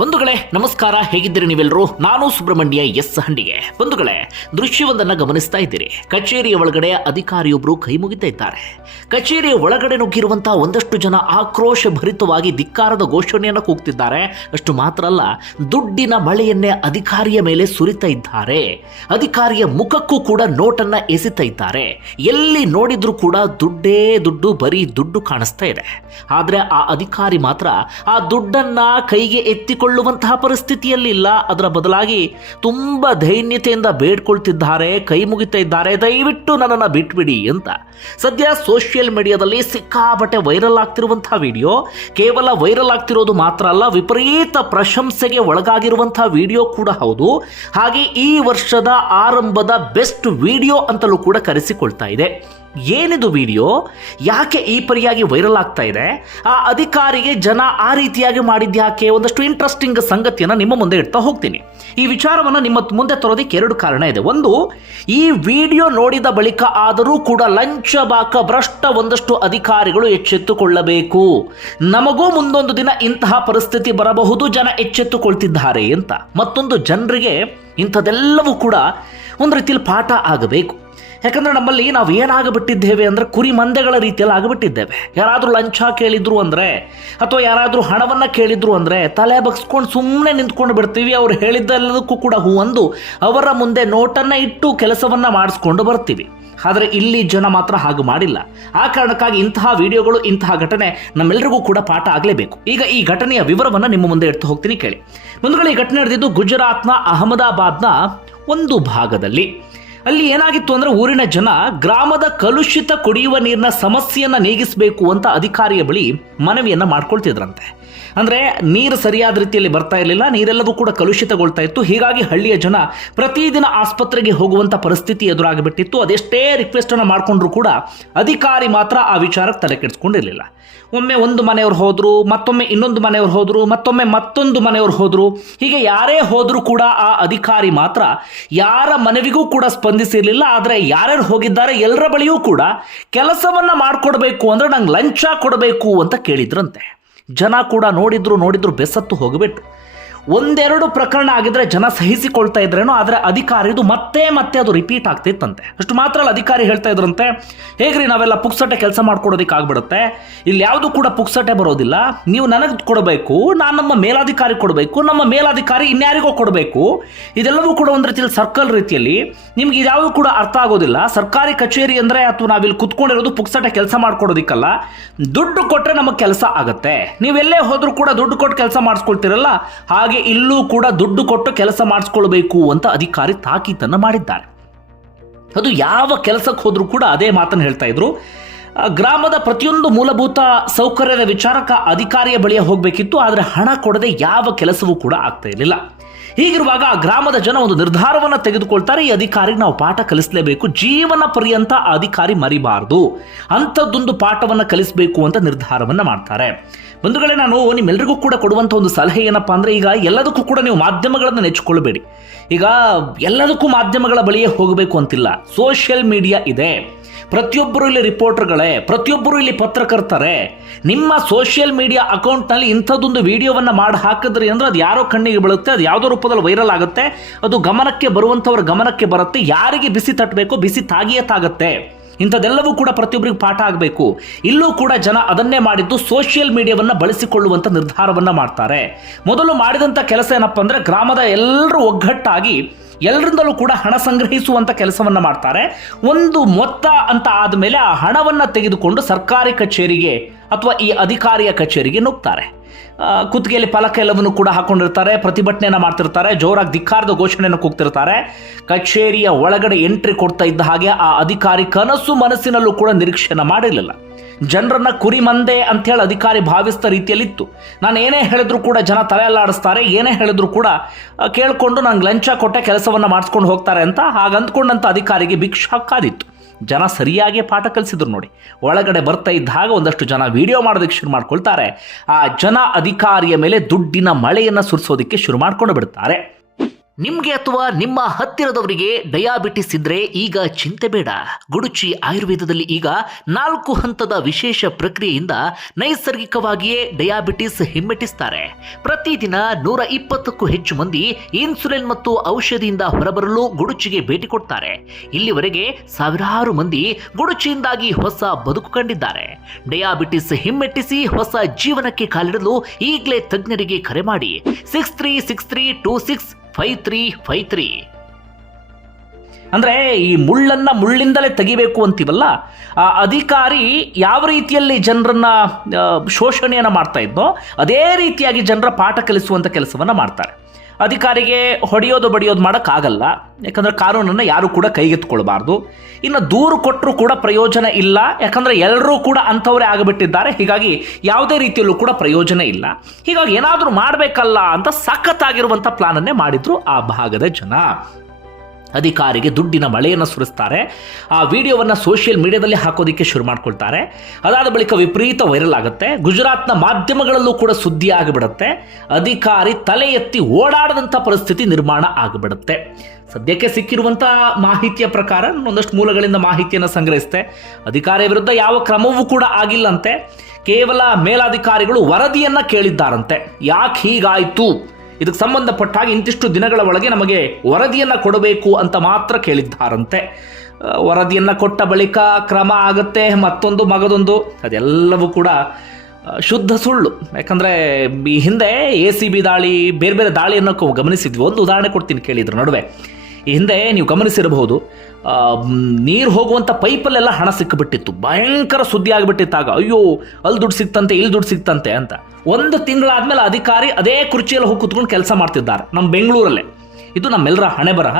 ಬಂಧುಗಳೇ ನಮಸ್ಕಾರ, ಹೇಗಿದ್ದೀರಿ ನೀವೆಲ್ಲರೂ? ನಾನು ಸುಬ್ರಹ್ಮಣ್ಯ ಎಸ್ ಹಂಡಿಗೆ. ಬಂಧುಗಳೇ, ದೃಶ್ಯವೊಂದನ್ನು ಗಮನಿಸ್ತಾ ಇದ್ದೀರಿ. ಕಚೇರಿಯ ಒಳಗಡೆ ಅಧಿಕಾರಿಯೊಬ್ಬರು ಕೈ ಮುಗಿತಾ ಇದ್ದಾರೆ. ಕಚೇರಿಯ ಒಳಗಡೆ ನುಗ್ಗಿರುವಂತಹ ಒಂದಷ್ಟು ಜನ ಆಕ್ರೋಶ ಭರಿತವಾಗಿ ಧಿಕ್ಕಾರದ ಘೋಷಣೆಯನ್ನು ಕೂಗ್ತಿದ್ದಾರೆ. ಅಷ್ಟು ಮಾತ್ರ ಅಲ್ಲ, ದುಡ್ಡಿನ ಮಳೆಯನ್ನೇ ಅಧಿಕಾರಿಯ ಮೇಲೆ ಸುರಿತಾ ಇದ್ದಾರೆ. ಅಧಿಕಾರಿಯ ಮುಖಕ್ಕೂ ಕೂಡ ನೋಟನ್ನ ಎಸೆತಾ ಇದ್ದಾರೆ. ಎಲ್ಲಿ ನೋಡಿದ್ರೂ ಕೂಡ ದುಡ್ಡೇ ದುಡ್ಡು, ಬರೀ ದುಡ್ಡು ಕಾಣಿಸ್ತಾ ಇದೆ. ಆದ್ರೆ ಆ ಅಧಿಕಾರಿ ಮಾತ್ರ ಆ ದುಡ್ಡನ್ನ ಕೈಗೆ ಎತ್ತಿಕೊಳ್ಳುವಂತಹ ಪರಿಸ್ಥಿತಿಯಲ್ಲಿ ಇಲ್ಲ. ಅದರ ಬದಲಾಗಿ ತುಂಬಾ ದೈನ್ಯತೆಯಿಂದ ಬೇಡ್ಕೊಳ್ತಿದ್ದಾರೆ, ಕೈ ಮುಗಿತಾ ಇದ್ದಾರೆ, ದಯವಿಟ್ಟು ನನ್ನನ್ನು ಬಿಟ್ಬಿಡಿ ಅಂತ. ಸದ್ಯ ಸೋಷಿಯಲ್ ಮೀಡಿಯಾದಲ್ಲಿ ಸಿಕ್ಕಾಪಟ್ಟೆ ವೈರಲ್ ಆಗ್ತಿರುವಂತಹ ವಿಡಿಯೋ, ಕೇವಲ ವೈರಲ್ ಆಗ್ತಿರೋದು ಮಾತ್ರ ಅಲ್ಲ, ವಿಪರೀತ ಪ್ರಶಂಸೆಗೆ ಒಳಗಾಗಿರುವಂತಹ ವಿಡಿಯೋ ಕೂಡ ಹೌದು. ಹಾಗೆ ಈ ವರ್ಷದ ಆರಂಭದ ಬೆಸ್ಟ್ ವಿಡಿಯೋ ಅಂತಲೂ ಕೂಡ ಕರೆಸಿಕೊಳ್ತಾ ಇದೆ. ಏನಿದು ವಿಡಿಯೋ, ಯಾಕೆ ಈ ಪರಿಯಾಗಿ ವೈರಲ್ ಆಗ್ತಾ ಇದೆ, ಆ ಅಧಿಕಾರಿಗೆ ಜನ ಆ ರೀತಿಯಾಗಿ ಮಾಡಿದ್ಯಾಕೆ, ಒಂದಷ್ಟು ಇಂಟ್ರೆಸ್ಟಿಂಗ್ ಸಂಗತಿಯನ್ನು ನಿಮ್ಮ ಮುಂದೆ ಇಡ್ತಾ ಹೋಗ್ತೀನಿ. ಈ ವಿಚಾರವನ್ನು ನಿಮ್ಮ ಮುಂದೆ ತರೋದಕ್ಕೆ ಎರಡು ಕಾರಣ ಇದೆ. ಒಂದು, ಈ ವಿಡಿಯೋ ನೋಡಿದ ಬಳಿಕ ಆದರೂ ಕೂಡ ಲಂಚಬಾಕ ಭ್ರಷ್ಟ ಒಂದಷ್ಟು ಅಧಿಕಾರಿಗಳು ಎಚ್ಚೆತ್ತುಕೊಳ್ಳಬೇಕು. ನಮಗೂ ಮುಂದೊಂದು ದಿನ ಇಂತಹ ಪರಿಸ್ಥಿತಿ ಬರಬಹುದು, ಜನ ಎಚ್ಚೆತ್ತುಕೊಳ್ತಿದ್ದಾರೆ ಅಂತ. ಮತ್ತೊಂದು, ಜನರಿಗೆ ಇಂಥದೆಲ್ಲವೂ ಕೂಡ ಒಂದು ರೀತಿಯಲ್ಲಿ ಪಾಠ ಆಗಬೇಕು. ಯಾಕಂದ್ರೆ ನಮ್ಮಲ್ಲಿ ನಾವು ಏನಾಗಬಿಟ್ಟಿದ್ದೇವೆ ಅಂದ್ರೆ ಕುರಿ ಮಂದೆಗಳ ರೀತಿಯಲ್ಲಿ ಆಗಿಬಿಟ್ಟಿದ್ದೇವೆ. ಯಾರಾದರೂ ಲಂಚ ಕೇಳಿದ್ರು ಅಂದ್ರೆ, ಅಥವಾ ಯಾರಾದರೂ ಹಣವನ್ನ ಕೇಳಿದ್ರು ಅಂದ್ರೆ ತಲೆ ಬಗ್ಸ್ಕೊಂಡು ಸುಮ್ಮನೆ ನಿಂತ್ಕೊಂಡು ಬಿಡ್ತೀವಿ. ಅವ್ರು ಹೇಳಿದ್ದೆಲ್ಲದಕ್ಕೂ ಕೂಡ ಹೂ ಅಂದು ಅವರ ಮುಂದೆ ನೋಟನ್ನ ಇಟ್ಟು ಕೆಲಸವನ್ನ ಮಾಡಿಸ್ಕೊಂಡು ಬರ್ತೀವಿ. ಆದರೆ ಇಲ್ಲಿ ಜನ ಮಾತ್ರ ಹಾಗೆ ಮಾಡಿಲ್ಲ. ಆ ಕಾರಣಕ್ಕಾಗಿ ಇಂತಹ ವಿಡಿಯೋಗಳು, ಇಂತಹ ಘಟನೆ ನಮ್ಮೆಲ್ಲರಿಗೂ ಕೂಡ ಪಾಠ ಆಗಲೇಬೇಕು. ಈಗ ಈ ಘಟನೆಯ ವಿವರವನ್ನು ನಿಮ್ಮ ಮುಂದೆ ಇಡ್ತಾ ಹೋಗ್ತೀನಿ, ಕೇಳಿ. ಮುಂದುಗಡೆ ಈ ಘಟನೆ ನಡೆದಿದ್ದು ಗುಜರಾತ್ನ ಅಹಮದಾಬಾದ್ನ ಒಂದು ಭಾಗದಲ್ಲಿ. ಅಲ್ಲಿ ಏನಾಗಿತ್ತು ಅಂದ್ರೆ, ಊರಿನ ಜನ ಗ್ರಾಮದ ಕಲುಷಿತ ಕುಡಿಯುವ ನೀರಿನ ಸಮಸ್ಯೆಯನ್ನ ನೀಗಿಸಬೇಕು ಅಂತ ಅಧಿಕಾರಿಯ ಬಳಿ ಮನವಿಯನ್ನ ಮಾಡ್ಕೊಳ್ತಿದ್ರಂತೆ. ಅಂದ್ರೆ ನೀರು ಸರಿಯಾದ ರೀತಿಯಲ್ಲಿ ಬರ್ತಾ ಇರಲಿಲ್ಲ, ನೀರೆಲ್ಲವೂ ಕೂಡ ಕಲುಷಿತಗೊಳ್ತಾ ಇತ್ತು. ಹೀಗಾಗಿ ಹಳ್ಳಿಯ ಜನ ಪ್ರತಿದಿನ ಆಸ್ಪತ್ರೆಗೆ ಹೋಗುವಂತ ಪರಿಸ್ಥಿತಿ ಎದುರಾಗಿಬಿಟ್ಟಿತ್ತು. ಅದೆಷ್ಟೇ ರಿಕ್ವೆಸ್ಟ್ ಅನ್ನು ಮಾಡ್ಕೊಂಡ್ರು ಕೂಡ ಅಧಿಕಾರಿ ಮಾತ್ರ ಆ ವಿಚಾರಕ್ಕೆ ತಲೆ ಕೆಡಿಸ್ಕೊಂಡಿರಲಿಲ್ಲ. ಒಮ್ಮೆ ಒಂದು ಮನೆಯವ್ರು ಹೋದ್ರು, ಮತ್ತೊಮ್ಮೆ ಇನ್ನೊಂದು ಮನೆಯವ್ರು ಹೋದ್ರು, ಮತ್ತೊಮ್ಮೆ ಮತ್ತೊಂದು ಮನೆಯವ್ರು ಹೋದ್ರು. ಹೀಗೆ ಯಾರೇ ಹೋದ್ರೂ ಕೂಡ ಆ ಅಧಿಕಾರಿ ಮಾತ್ರ ಯಾರ ಮನವಿಗೂ ಕೂಡ ಸ್ಪಂದಿಸಿರಲಿಲ್ಲ. ಆದರೆ ಯಾರ್ಯಾರು ಹೋಗಿದ್ದಾರೆ ಎಲ್ಲರ ಬಳಿಯೂ ಕೂಡ ಕೆಲಸವನ್ನ ಮಾಡ್ಕೊಡ್ಬೇಕು ಅಂದ್ರೆ ನಂಗೆ ಲಂಚ ಕೊಡಬೇಕು ಅಂತ ಕೇಳಿದ್ರಂತೆ. ಜನ ಕೂಡ ನೋಡಿದ್ರು ಬೆಸತ್ತು ಹೋಗಿಬಿಟ್ಟು. ಒಂದೆರಡು ಪ್ರಕರಣ ಆಗಿದ್ರೆ ಜನ ಸಹಿಸಿಕೊಳ್ತಾ ಇದ್ರೇನೋ, ಆದರೆ ಅಧಿಕಾರಿದು ಮತ್ತೆ ಅದು ರಿಪೀಟ್ ಆಗ್ತಿತ್ತಂತೆ. ಅಷ್ಟು ಮಾತ್ರ ಅಲ್ಲ, ಅಧಿಕಾರಿ ಹೇಳ್ತಾ ಇದ್ರಂತೆ, ಹೇಗ್ರಿ ನಾವೆಲ್ಲ ಪುಕ್ಸಟೆ ಕೆಲಸ ಮಾಡ್ಕೊಡೋದಕ್ಕೆ ಆಗ್ಬಿಡುತ್ತೆ, ಇಲ್ಲಿ ಯಾವುದು ಕೂಡ ಪುಕ್ಸಟೆ ಬರೋದಿಲ್ಲ, ನೀವು ನನಗೆ ಕೊಡಬೇಕು, ನಾನು ನಮ್ಮ ಮೇಲಾಧಿಕಾರಿ ಕೊಡಬೇಕು, ನಮ್ಮ ಮೇಲಾಧಿಕಾರಿ ಇನ್ಯಾರಿಗೋ ಕೊಡಬೇಕು. ಇದೆಲ್ಲವೂ ಕೂಡ ಒಂದು ರೀತಿಯಲ್ಲಿ ಸರ್ಕಲ್ ರೀತಿಯಲ್ಲಿ. ನಿಮ್ಗೆ ಇದ್ಯಾವುದು ಕೂಡ ಅರ್ಥ ಆಗೋದಿಲ್ಲ. ಸರ್ಕಾರಿ ಕಚೇರಿ ಅಂದರೆ, ಅಥವಾ ನಾವಿಲ್ಲಿ ಕುತ್ಕೊಂಡಿರೋದು ಪುಕ್ಸಟೆ ಕೆಲಸ ಮಾಡ್ಕೊಡೋದಿಕ್ಕಲ್ಲ, ದುಡ್ಡು ಕೊಟ್ಟರೆ ನಮಗೆ ಕೆಲಸ ಆಗುತ್ತೆ. ನೀವೆಲ್ಲೇ ಹೋದ್ರೂ ಕೂಡ ದುಡ್ಡು ಕೊಟ್ಟು ಕೆಲಸ ಮಾಡಿಸ್ಕೊಳ್ತಿರಲ್ಲ, ಹಾಗೆ ಇಲ್ಲೂ ಕೂಡ ದುಡ್ಡು ಕೊಟ್ಟು ಕೆಲಸ ಮಾಡಿಸ್ಕೊಳ್ಬೇಕು ಅಂತ ಅಧಿಕಾರಿ ತಾಕೀತನ್ನ ಮಾಡಿದ್ದಾರೆ. ಅದು ಯಾವ ಕೆಲಸಕ್ಕೆ ಹೋದ್ರೂ ಕೂಡ ಅದೇ ಮಾತನ್ನು ಹೇಳ್ತಾ ಇದ್ರು. ಗ್ರಾಮದ ಪ್ರತಿಯೊಂದು ಮೂಲಭೂತ ಸೌಕರ್ಯದ ವಿಚಾರಕ್ಕೆ ಅಧಿಕಾರಿಯ ಬಳಿಯ ಹೋಗಬೇಕಿತ್ತು, ಆದರೆ ಹಣ ಕೊಡದೆ ಯಾವ ಕೆಲಸವೂ ಕೂಡ ಆಗ್ತಾ ಇರಲಿಲ್ಲ. ಹೀಗಿರುವಾಗ ಆ ಗ್ರಾಮದ ಜನ ಒಂದು ನಿರ್ಧಾರವನ್ನು ತೆಗೆದುಕೊಳ್ತಾರೆ, ಈ ಅಧಿಕಾರಿಗೆ ನಾವು ಪಾಠ ಕಲಿಸಲೇಬೇಕು, ಜೀವನ ಪರ್ಯಂತ ಆ ಅಧಿಕಾರಿ ಮರಿಬಾರದು, ಅಂಥದ್ದೊಂದು ಪಾಠವನ್ನು ಕಲಿಸಬೇಕು ಅಂತ ನಿರ್ಧಾರವನ್ನು ಮಾಡ್ತಾರೆ. ಬಂಧುಗಳೇ, ನಾನು ನಿಮ್ಮೆಲ್ಲರಿಗೂ ಕೂಡ ಕೊಡುವಂಥ ಒಂದು ಸಲಹೆ ಏನಪ್ಪಾ ಅಂದರೆ, ಈಗ ಎಲ್ಲದಕ್ಕೂ ಕೂಡ ನೀವು ಮಾಧ್ಯಮಗಳನ್ನು ನೆಚ್ಚಿಕೊಳ್ಳಬೇಡಿ. ಈಗ ಎಲ್ಲದಕ್ಕೂ ಮಾಧ್ಯಮಗಳ ಬಳಿಯೇ ಹೋಗಬೇಕು ಅಂತಿಲ್ಲ. ಸೋಷಿಯಲ್ ಮೀಡಿಯಾ ಇದೆ, ಪ್ರತಿಯೊಬ್ಬರು ಇಲ್ಲಿ ರಿಪೋರ್ಟರ್ಗಳೇ, ಪ್ರತಿಯೊಬ್ಬರು ಇಲ್ಲಿ ಪತ್ರಕರ್ತರೆ. ನಿಮ್ಮ ಸೋಷಿಯಲ್ ಮೀಡಿಯಾ ಅಕೌಂಟ್ನಲ್ಲಿ ಇಂಥದ್ದೊಂದು ವಿಡಿಯೋವನ್ನು ಮಾಡಿ ಹಾಕಿದ್ರಿ ಅಂದ್ರೆ ಅದು ಯಾರೋ ಕಣ್ಣಿಗೆ ಬೀಳುತ್ತೆ, ಅದು ಯಾವುದೋ ರೂಪದಲ್ಲಿ ವೈರಲ್ ಆಗುತ್ತೆ, ಅದು ಗಮನಕ್ಕೆ ಬರುವಂಥವ್ರ ಗಮನಕ್ಕೆ ಬರುತ್ತೆ. ಯಾರಿಗೆ ಬಿಸಿ ತಟ್ಟಬೇಕೋ ಬಿಸಿ ತಾಗಿಯೇ ತಾಗತ್ತೆ. ಇಂಥದ್ದೆಲ್ಲವೂ ಕೂಡ ಪ್ರತಿಯೊಬ್ಬರಿಗೆ ಪಾಠ ಆಗಬೇಕು. ಇಲ್ಲೂ ಕೂಡ ಜನ ಅದನ್ನೇ ಮಾಡಿದ್ದು, ಸೋಷಿಯಲ್ ಮೀಡಿಯಾವನ್ನು ಬಳಸಿಕೊಳ್ಳುವಂಥ ನಿರ್ಧಾರವನ್ನು ಮಾಡ್ತಾರೆ. ಮೊದಲು ಮಾಡಿದಂಥ ಕೆಲಸ ಏನಪ್ಪ ಅಂದರೆ, ಗ್ರಾಮದ ಎಲ್ಲರೂ ಒಗ್ಗಟ್ಟಾಗಿ ಎಲ್ಲರಿಂದಲೂ ಕೂಡ ಹಣ ಸಂಗ್ರಹಿಸುವಂಥ ಕೆಲಸವನ್ನು ಮಾಡ್ತಾರೆ. ಒಂದು ಮೊತ್ತ ಅಂತ ಆದಮೇಲೆ ಆ ಹಣವನ್ನು ತೆಗೆದುಕೊಂಡು ಸರ್ಕಾರಿ ಕಚೇರಿಗೆ ಅಥವಾ ಈ ಅಧಿಕಾರಿಯ ಕಚೇರಿಗೆ ನುಗ್ತಾರೆ. ಕುತ್ತಿಗೆಯಲ್ಲಿ ಫಲಕ ಎಲ್ಲವನ್ನು ಕೂಡ ಹಾಕೊಂಡಿರ್ತಾರೆ, ಪ್ರತಿಭಟನೆಯನ್ನು ಮಾಡ್ತಿರ್ತಾರೆ, ಜೋರಾಗಿ ಧಿಕ್ಕಾರದ ಘೋಷಣೆಯನ್ನು ಕೂಗ್ತಿರ್ತಾರೆ. ಕಚೇರಿಯ ಒಳಗಡೆ ಎಂಟ್ರಿ ಕೊಡ್ತಾ ಇದ್ದ ಹಾಗೆ ಆ ಅಧಿಕಾರಿ ಕನಸು ಮನಸ್ಸಿನಲ್ಲೂ ಕೂಡ ನಿರೀಕ್ಷೆನ ಮಾಡಿರಲಿಲ್ಲ. ಜನರನ್ನ ಕುರಿ ಮಂದೆ ಅಂತ ಹೇಳಿ ಅಧಿಕಾರಿ ಭಾವಿಸಿದ ರೀತಿಯಲ್ಲಿತ್ತು. ನಾನು ಏನೇ ಹೇಳಿದ್ರು ಕೂಡ ಜನ ತಲೆ ಅಲ್ಲಾಡಿಸ್ತಾರೆ, ಏನೇ ಹೇಳಿದ್ರು ಕೂಡ ಕೇಳಿಕೊಂಡು ನಂಗೆ ಲಂಚ ಕೊಟ್ಟೆ ಕೆಲಸವನ್ನು ಮಾಡಿಸ್ಕೊಂಡು ಹೋಗ್ತಾರೆ ಅಂತ ಹಾಗಂದ್ಕೊಂಡಂಥ ಅಧಿಕಾರಿಗೆ ಬಿಗ್ ಶಾಕ್ ಆದಿತ್ತು. ಜನ ಸರಿಯಾಗಿ ಪಾಠ ಕಲಿಸಿದ್ರು ನೋಡಿ. ಒಳಗಡೆ ಬರ್ತಾ ಇದ್ದಾಗ ಒಂದಷ್ಟು ಜನ ವಿಡಿಯೋ ಮಾಡೋದಕ್ಕೆ ಶುರು ಮಾಡ್ಕೊಳ್ತಾರೆ. ಆ ಜನ ಅಧಿಕಾರಿಯ ಮೇಲೆ ದುಡ್ಡಿನ ಮಳೆಯನ್ನು ಸುರಿಸೋದಕ್ಕೆ ಶುರು ಮಾಡ್ಕೊಂಡು ಬಿಡ್ತಾರೆ. ನಿಮ್ಗೆ ಅಥವಾ ನಿಮ್ಮ ಹತ್ತಿರದವರಿಗೆ ಡಯಾಬಿಟಿಸ್ ಇದ್ರೆ ಈಗ ಚಿಂತೆ ಬೇಡ. ಗುಡುಚಿ ಆಯುರ್ವೇದದಲ್ಲಿ ಈಗ 4 ಹಂತದ ವಿಶೇಷ ಪ್ರಕ್ರಿಯೆಯಿಂದ ನೈಸರ್ಗಿಕವಾಗಿಯೇ ಡಯಾಬಿಟಿಸ್ ಹಿಮ್ಮೆಟ್ಟಿಸ್ತಾರೆ. ಪ್ರತಿದಿನ 120ಕ್ಕೂ ಹೆಚ್ಚು ಮಂದಿ ಇನ್ಸುಲಿನ್ ಮತ್ತು ಔಷಧಿಯಿಂದ ಹೊರಬರಲು ಗುಡುಚಿಗೆ ಭೇಟಿ ಕೊಡ್ತಾರೆ. ಇಲ್ಲಿವರೆಗೆ ಸಾವಿರಾರು ಮಂದಿ ಗುಡುಚಿಯಿಂದಾಗಿ ಹೊಸ ಬದುಕು ಕಂಡಿದ್ದಾರೆ. ಡಯಾಬಿಟಿಸ್ ಹಿಮ್ಮೆಟ್ಟಿಸಿ ಹೊಸ ಜೀವನಕ್ಕೆ ಕಾಲಿಡಲು ಈಗಲೇ ತಜ್ಞರಿಗೆ ಕರೆ ಮಾಡಿ 6363265353. ಅಂದ್ರೆ ಈ ಮುಳ್ಳನ್ನ ಮುಳ್ಳಿಂದಲೇ ತೆಗಿಬೇಕು ಅಂತೀವಲ್ಲ, ಆ ಅಧಿಕಾರಿ ಯಾವ ರೀತಿಯಲ್ಲಿ ಜನರನ್ನ ಶೋಷಣೆಯನ್ನ ಮಾಡ್ತಾ ಇದ್ನೋ ಅದೇ ರೀತಿಯಾಗಿ ಜನರ ಪಾಠ ಕಲಿಸುವಂತ ಕೆಲಸವನ್ನ ಮಾಡ್ತಾರೆ. ಅಧಿಕಾರಿಗೆ ಹೊಡೆಯೋದು ಬಡಿಯೋದು ಮಾಡೋಕ್ಕಾಗಲ್ಲ, ಯಾಕಂದರೆ ಕಾನೂನನ್ನು ಯಾರು ಕೂಡ ಕೈಗೆತ್ಕೊಳ್ಬಾರ್ದು. ಇನ್ನು ದೂರು ಕೊಟ್ಟರೂ ಕೂಡ ಪ್ರಯೋಜನ ಇಲ್ಲ, ಯಾಕಂದರೆ ಎಲ್ಲರೂ ಕೂಡ ಅಂಥವರೇ ಆಗಿಬಿಟ್ಟಿದ್ದಾರೆ. ಹೀಗಾಗಿ ಯಾವುದೇ ರೀತಿಯಲ್ಲೂ ಕೂಡ ಪ್ರಯೋಜನ ಇಲ್ಲ. ಹೀಗಾಗಿ ಏನಾದರೂ ಮಾಡಬೇಕಲ್ಲ ಅಂತ ಸಖತ್ತಾಗಿರುವಂಥ ಪ್ಲಾನನ್ನೇ ಮಾಡಿದ್ರು ಆ ಭಾಗದ ಜನ. ಅಧಿಕಾರಿಗೆ ದುಡ್ಡಿನ ಮಳೆಯನ್ನು ಸುರಿಸ್ತಾರೆ. ಆ ವಿಡಿಯೋವನ್ನು ಸೋಷಿಯಲ್ ಮೀಡಿಯಾದಲ್ಲಿ ಹಾಕೋದಕ್ಕೆ ಶುರು ಮಾಡ್ಕೊಳ್ತಾರೆ. ಅದಾದ ಬಳಿಕ ವಿಪರೀತ ವೈರಲ್ ಆಗುತ್ತೆ. ಗುಜರಾತ್ನ ಮಾಧ್ಯಮಗಳಲ್ಲೂ ಕೂಡ ಸುದ್ದಿ ಆಗಿಬಿಡುತ್ತೆ. ಅಧಿಕಾರಿ ತಲೆ ಎತ್ತಿ ಓಡಾಡದಂಥ ಪರಿಸ್ಥಿತಿ ನಿರ್ಮಾಣ ಆಗಿಬಿಡುತ್ತೆ. ಸದ್ಯಕ್ಕೆ ಸಿಕ್ಕಿರುವಂಥ ಮಾಹಿತಿಯ ಪ್ರಕಾರ ಒಂದಷ್ಟು ಮೂಲಗಳಿಂದ ಮಾಹಿತಿಯನ್ನು ಸಂಗ್ರಹಿಸುತ್ತೆ. ಅಧಿಕಾರಿಯ ವಿರುದ್ಧ ಯಾವ ಕ್ರಮವೂ ಕೂಡ ಆಗಿಲ್ಲಂತೆ. ಕೇವಲ ಮೇಲಾಧಿಕಾರಿಗಳು ವರದಿಯನ್ನು ಕೇಳಿದ್ದಾರಂತೆ. ಯಾಕೆ ಹೀಗಾಯಿತು, ಇದಕ್ಕೆ ಸಂಬಂಧಪಟ್ಟ ಹಾಗೆ ಇಂತಿಷ್ಟು ದಿನಗಳ ಒಳಗೆ ನಮಗೆ ವರದಿಯನ್ನು ಕೊಡಬೇಕು ಅಂತ ಮಾತ್ರ ಕೇಳಿದ್ದಾರಂತೆ. ವರದಿಯನ್ನು ಕೊಟ್ಟ ಬಳಿಕ ಕ್ರಮ ಆಗುತ್ತೆ, ಮತ್ತೊಂದು ಮಗದೊಂದು, ಅದೆಲ್ಲವೂ ಕೂಡ ಶುದ್ಧ ಸುಳ್ಳು. ಯಾಕಂದರೆ ಈ ಹಿಂದೆ ACB ದಾಳಿ, ಬೇರೆ ಬೇರೆ ದಾಳಿಯನ್ನು ಗಮನಿಸಿದ್ವಿ. ಒಂದು ಉದಾಹರಣೆ ಕೊಡ್ತೀನಿ ಕೇಳಿದ್ರ ನಡುವೆ. ಈ ಹಿಂದೆ ನೀವು ಗಮನಿಸಿರಬಹುದು, ನೀರು ಹೋಗುವಂಥ ಪೈಪಲ್ಲೆಲ್ಲ ಹಣ ಸಿಕ್ಕಿಬಿಟ್ಟಿತ್ತು. ಭಯಂಕರ ಸುದ್ದಿ ಆಗಿಬಿಟ್ಟಿತ್ತಾಗ. ಅಯ್ಯೋ, ಅಲ್ಲಿ ದುಡ್ಡು ಸಿಕ್ತಂತೆ, ಇಲ್ಲಿ ದುಡ್ಡು ಸಿಕ್ತಂತೆ ಅಂತ. 1 ತಿಂಗಳಾದ್ಮೇಲೆ ಅಧಿಕಾರಿ ಅದೇ ಕುರ್ಚಿಯಲ್ಲಿ ಹೋಗಿ ಕುತ್ಕೊಂಡು ಕೆಲಸ ಮಾಡ್ತಿದ್ದಾರೆ ನಮ್ಮ ಬೆಂಗಳೂರಲ್ಲೇ. ಇದು ನಮ್ಮೆಲ್ಲರ ಹಣೆ ಬರಹ.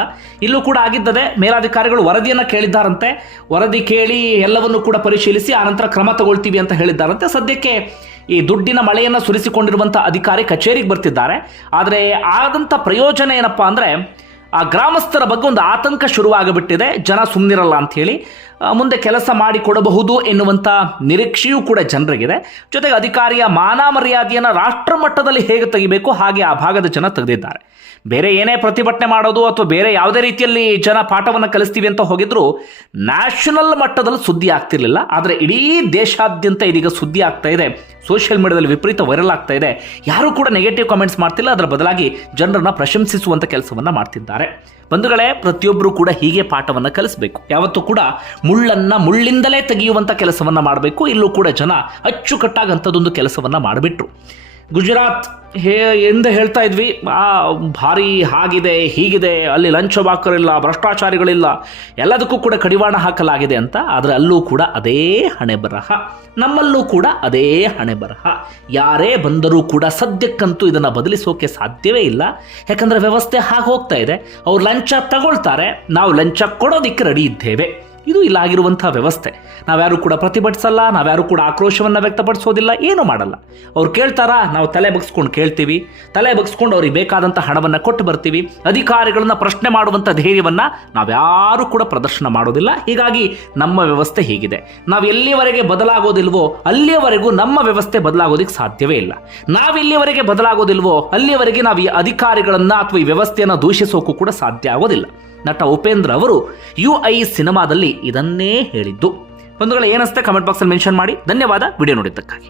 ಇಲ್ಲೂ ಕೂಡ ಆಗಿದ್ದದೆ. ಮೇಲಾಧಿಕಾರಿಗಳು ವರದಿಯನ್ನು ಕೇಳಿದ್ದಾರಂತೆ. ವರದಿ ಕೇಳಿ ಎಲ್ಲವನ್ನು ಕೂಡ ಪರಿಶೀಲಿಸಿ ಆನಂತರ ಕ್ರಮ ತಗೊಳ್ತೀವಿ ಅಂತ ಹೇಳಿದ್ದಾರಂತೆ. ಸದ್ಯಕ್ಕೆ ಈ ದುಡ್ಡಿನ ಮಳೆಯನ್ನು ಸುರಿಸಿಕೊಂಡಿರುವಂಥ ಅಧಿಕಾರಿ ಕಚೇರಿಗೆ ಬರ್ತಿದ್ದಾರೆ. ಆದರೆ ಆದಂಥ ಪ್ರಯೋಜನ ಏನಪ್ಪ ಅಂದರೆ, ಆ ಗ್ರಾಮಸ್ಥರ ಬಗ್ಗೆ ಒಂದು ಆತಂಕ ಶುರುವಾಗಿಬಿಟ್ಟಿದೆ. ಜನ ಸುಮ್ಮನಿರಲ್ಲ ಅಂಥೇಳಿ ಮುಂದೆ ಕೆಲಸ ಮಾಡಿಕೊಡಬಹುದು ಎನ್ನುವಂಥ ನಿರೀಕ್ಷೆಯೂ ಕೂಡ ಜನರಿಗಿದೆ. ಜೊತೆಗೆ ಅಧಿಕಾರಿಯ ಮಾನ ಮರ್ಯಾದೆಯನ್ನು ರಾಷ್ಟ್ರ ಮಟ್ಟದಲ್ಲಿ ಹೇಗೆ ತೆಗಿಬೇಕು ಹಾಗೆ ಆ ಭಾಗದ ಜನ ತೆಗೆದಿದ್ದಾರೆ. ಬೇರೆ ಏನೇ ಪ್ರತಿಭಟನೆ ಮಾಡೋದು ಅಥವಾ ಬೇರೆ ಯಾವುದೇ ರೀತಿಯಲ್ಲಿ ಜನ ಪಾಠವನ್ನು ಕಲಿಸ್ತೀವಿ ಅಂತ ಹೋಗಿದ್ರು ನ್ಯಾಷನಲ್ ಮಟ್ಟದಲ್ಲಿ ಸುದ್ದಿ ಆಗ್ತಿರ್ಲಿಲ್ಲ. ಆದರೆ ಇಡೀ ದೇಶಾದ್ಯಂತ ಇದೀಗ ಸುದ್ದಿ ಆಗ್ತಾ ಇದೆ. ಸೋಷಿಯಲ್ ಮೀಡಿಯಾದಲ್ಲಿ ವಿಪರೀತ ವೈರಲ್ ಆಗ್ತಾ ಇದೆ. ಯಾರೂ ಕೂಡ ನೆಗೆಟಿವ್ ಕಾಮೆಂಟ್ಸ್ ಮಾಡ್ತಿಲ್ಲ, ಅದರ ಬದಲಾಗಿ ಜನರನ್ನು ಪ್ರಶಂಸಿಸುವಂಥ ಕೆಲಸವನ್ನು ಮಾಡ್ತಿದ್ದಾರೆ. ಬಂಧುಗಳೇ, ಪ್ರತಿಯೊಬ್ಬರು ಕೂಡ ಹೀಗೆ ಪಾಠವನ್ನು ಕಲಿಸಬೇಕು. ಯಾವತ್ತೂ ಕೂಡ ಮುಳ್ಳನ್ನು ಮುಳ್ಳಿಂದಲೇ ತೆಗೆಯುವಂಥ ಕೆಲಸವನ್ನು ಮಾಡಬೇಕು. ಇಲ್ಲೂ ಕೂಡ ಜನ ಅಚ್ಚುಕಟ್ಟಾಗಂಥದ್ದೊಂದು ಕೆಲಸವನ್ನು ಮಾಡಿಬಿಟ್ರು. ಗುಜರಾತ್ ಎಂದು ಹೇಳ್ತಾ ಇದ್ವಿ, ಭಾರಿ ಹಾಗಿದೆ ಹೀಗಿದೆ, ಅಲ್ಲಿ ಲಂಚಬಾಕರಿಲ್ಲ, ಭ್ರಷ್ಟಾಚಾರಿಗಳಿಲ್ಲ, ಎಲ್ಲದಕ್ಕೂ ಕೂಡ ಕಡಿವಾಣ ಹಾಕಲಾಗಿದೆ ಅಂತ. ಆದರೆ ಅಲ್ಲೂ ಕೂಡ ಅದೇ ಹಣೆ ಬರಹ, ನಮ್ಮಲ್ಲೂ ಕೂಡ ಅದೇ ಹಣೆ ಬರಹ. ಯಾರೇ ಬಂದರೂ ಕೂಡ ಸದ್ಯಕ್ಕಂತೂ ಇದನ್ನು ಬದಲಿಸೋಕೆ ಸಾಧ್ಯವೇ ಇಲ್ಲ. ಯಾಕಂದರೆ ವ್ಯವಸ್ಥೆ ಹಾಗೆ ಹೋಗ್ತಾ ಇದೆ. ಅವ್ರು ಲಂಚ ತಗೊಳ್ತಾರೆ, ನಾವು ಲಂಚ ಕೊಡೋದಿಕ್ಕೆ ರೆಡಿ ಇದ್ದೇವೆ. ಇದು ಇಲ್ಲಾಗಿರುವಂಥ ವ್ಯವಸ್ಥೆ. ನಾವ್ಯಾರು ಕೂಡ ಪ್ರತಿಭಟಿಸಲ್ಲ, ನಾವ್ಯಾರು ಕೂಡ ಆಕ್ರೋಶವನ್ನು ವ್ಯಕ್ತಪಡಿಸೋದಿಲ್ಲ, ಏನೂ ಮಾಡಲ್ಲ. ಅವ್ರು ಕೇಳ್ತಾರಾ, ನಾವು ತಲೆ ಬಗ್ಸ್ಕೊಂಡು ಕೇಳ್ತೀವಿ, ತಲೆ ಬಗ್ಸ್ಕೊಂಡು ಅವ್ರಿಗೆ ಬೇಕಾದಂಥ ಹಣವನ್ನು ಕೊಟ್ಟು ಬರ್ತೀವಿ. ಅಧಿಕಾರಿಗಳನ್ನ ಪ್ರಶ್ನೆ ಮಾಡುವಂಥ ಧೈರ್ಯವನ್ನು ನಾವ್ಯಾರೂ ಕೂಡ ಪ್ರದರ್ಶನ ಮಾಡೋದಿಲ್ಲ. ಹೀಗಾಗಿ ನಮ್ಮ ವ್ಯವಸ್ಥೆ ಹೀಗಿದೆ. ನಾವು ಎಲ್ಲಿವರೆಗೆ ಬದಲಾಗೋದಿಲ್ವೋ ಅಲ್ಲಿಯವರೆಗೂ ನಮ್ಮ ವ್ಯವಸ್ಥೆ ಬದಲಾಗೋದಕ್ಕೆ ಸಾಧ್ಯವೇ ಇಲ್ಲ. ನಾವೆಲ್ಲಿವರೆಗೆ ಬದಲಾಗೋದಿಲ್ವೋ ಅಲ್ಲಿಯವರೆಗೆ ನಾವು ಈ ಅಧಿಕಾರಿಗಳನ್ನು ಅಥವಾ ಈ ವ್ಯವಸ್ಥೆಯನ್ನು ದೂಷಿಸೋಕ್ಕೂ ಕೂಡ ಸಾಧ್ಯ ಆಗೋದಿಲ್ಲ. ನಟ ಉಪೇಂದ್ರ ಅವರು UI ಸಿನಿಮಾದಲ್ಲಿ ಇದನ್ನೇ ಹೇಳಿದ್ದು. ಬಂಧುಗಳೇ, ಏನಿಸುತ್ತೆ ಕಮೆಂಟ್ ಬಾಕ್ಸಲ್ಲಿ ಮೆನ್ಷನ್ ಮಾಡಿ. ಧನ್ಯವಾದ ವಿಡಿಯೋ ನೋಡಿದ್ದಕ್ಕಾಗಿ.